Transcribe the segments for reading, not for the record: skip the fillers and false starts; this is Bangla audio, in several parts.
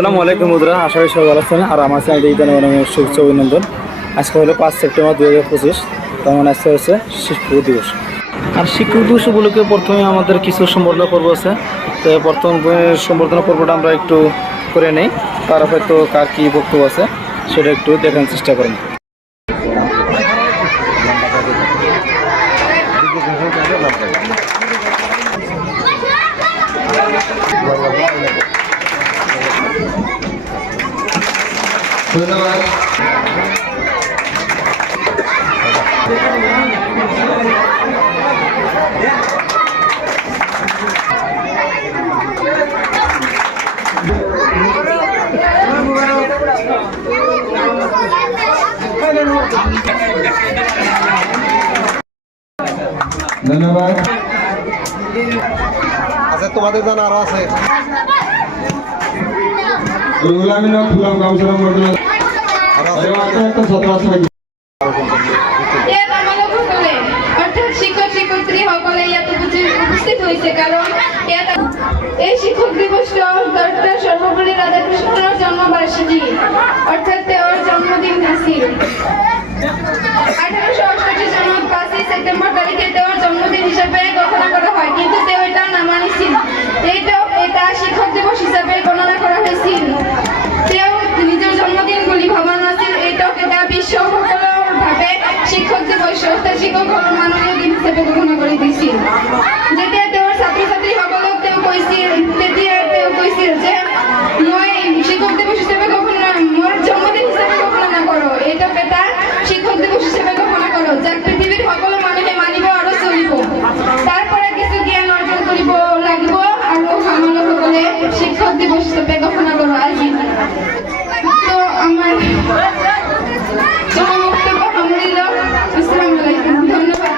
আসসালামু আলাইকুম বন্ধুরা, আশা করি সবাই ভালো আছেন। আর আমার চ্যানেল এই জানাই অনেক শুভেচ্ছা অভিনন্দন। আজকে হলো 5 সেপ্টেম্বর 2025, তেমন আজকে হচ্ছে শিক্ষক দিবস। আর শিক্ষক দিবস উপলক্ষে প্রথমে আমাদের কিছু সম্বর্ধনা পর্ব আছে। তো প্রথম সম্বর্ধনা পর্বটা আমরা একটু করে নেই, তার হয়তো কার কী বক্তব্য আছে সেটা একটু দেখার চেষ্টা করেন। ধন্যবাদ। ধন্যবাদ। আচ্ছা, তোমাদের জানা আরো আছে। এই শিক্ষক দিবসটা ডক্টর সর্বপল্লী রাধাকৃষ্ণের জন্মবার্ষিকী, অর্থাৎ ওর জন্মদিন হাসিল। 1868 সালের 5 সেপ্টেম্বর তারিখে ওর জন্মদিন হিসাবে ঘোষণা করা হয়, কিন্তু এটা না মানিছিল। এটা শিক্ষক দিবস হিসাবে গণনা করা হয়েছিল। নিজের জন্মদিনগুলি ভাবানো আছিল, এটা বিশ্ব ভাবে শিক্ষক দিবস অর্থাৎ শিক্ষক মাননীয় দিন হিসেবে ঘোষণা করে দিয়েছিল। যেতিয়া তেওঁৰ ছাত্ৰী সকলক কৈছিল যে মই শিক্ষক দিবস হিসেবে ঘোষণা, মোৰ জন্মদিন হিসেবে ঘোষণা নকৰো, এটা শিক্ষক দিবস হিসেবে ঘোষণা করো, যাক পৃথিবীর সকল মানুহে মানিব আৰু চলিব। তাৰপৰা কিছু জ্ঞান অৰ্জন কৰিব লাগিব আৰু আমালোকসকলে শিক্ষক দিবস হিসেবে ঘোষণা করো আজি। তো আমার বক্তব্য সামরিল। আসসালামু আলাইকুম, ধন্যবাদ।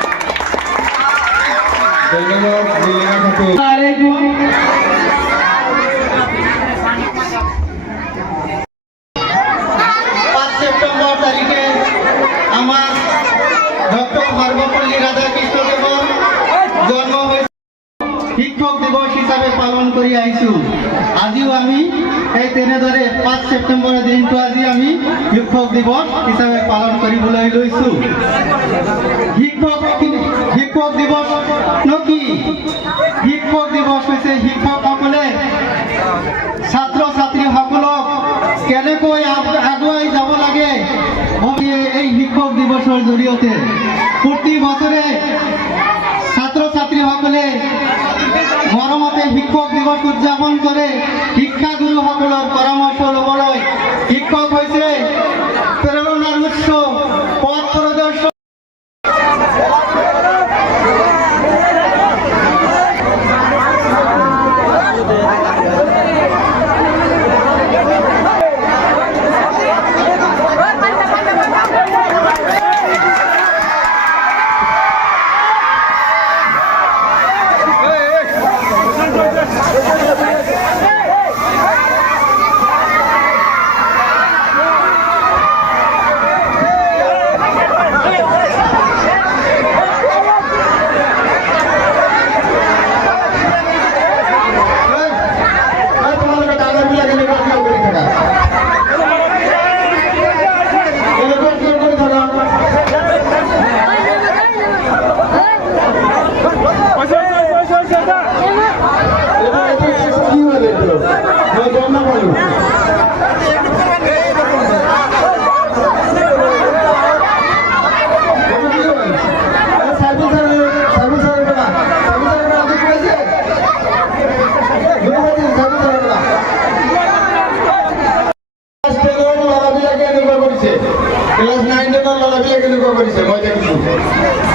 আমার ডক্টর সর্বপল্লী রাধাকৃষ্ণ দেৱৰ জন্ম হয়েছে, শিক্ষক দিবস হিসাবে পালন কৰি আহিছো। আজিও আমি এই তেনেদৰে 5 ছেপ্টেম্বৰৰ দিনটো আজি আমি শিক্ষক দিবস হিসাবে পালন কৰিবলৈ লৈছো। শিক্ষক দিবস কি? শিক্ষক দিবস হৈছে শিক্ষকসকলে ছাত্ৰ ছাত্ৰীসকলক কেনেকৈ আগুৱাই যাব লাগে এই শিক্ষক দিবসৰ জৰিয়তে প্ৰতি বছৰে ছাত্ৰ ছাত্ৰীসকলে মৰমতে শিক্ষক দিবস উদযাপন কৰে। শিক্ষাগুৰুসকলৰ পৰামৰ্শ ল'বলৈ শিক্ষক হৈছে প্ৰেৰণাৰ উৎস, পথ প্ৰদৰ্শক। ক্লাস 9 ৰ ল'ৰাবিলাকে এনেকুৱা কৰিছে, মই দেখিছো।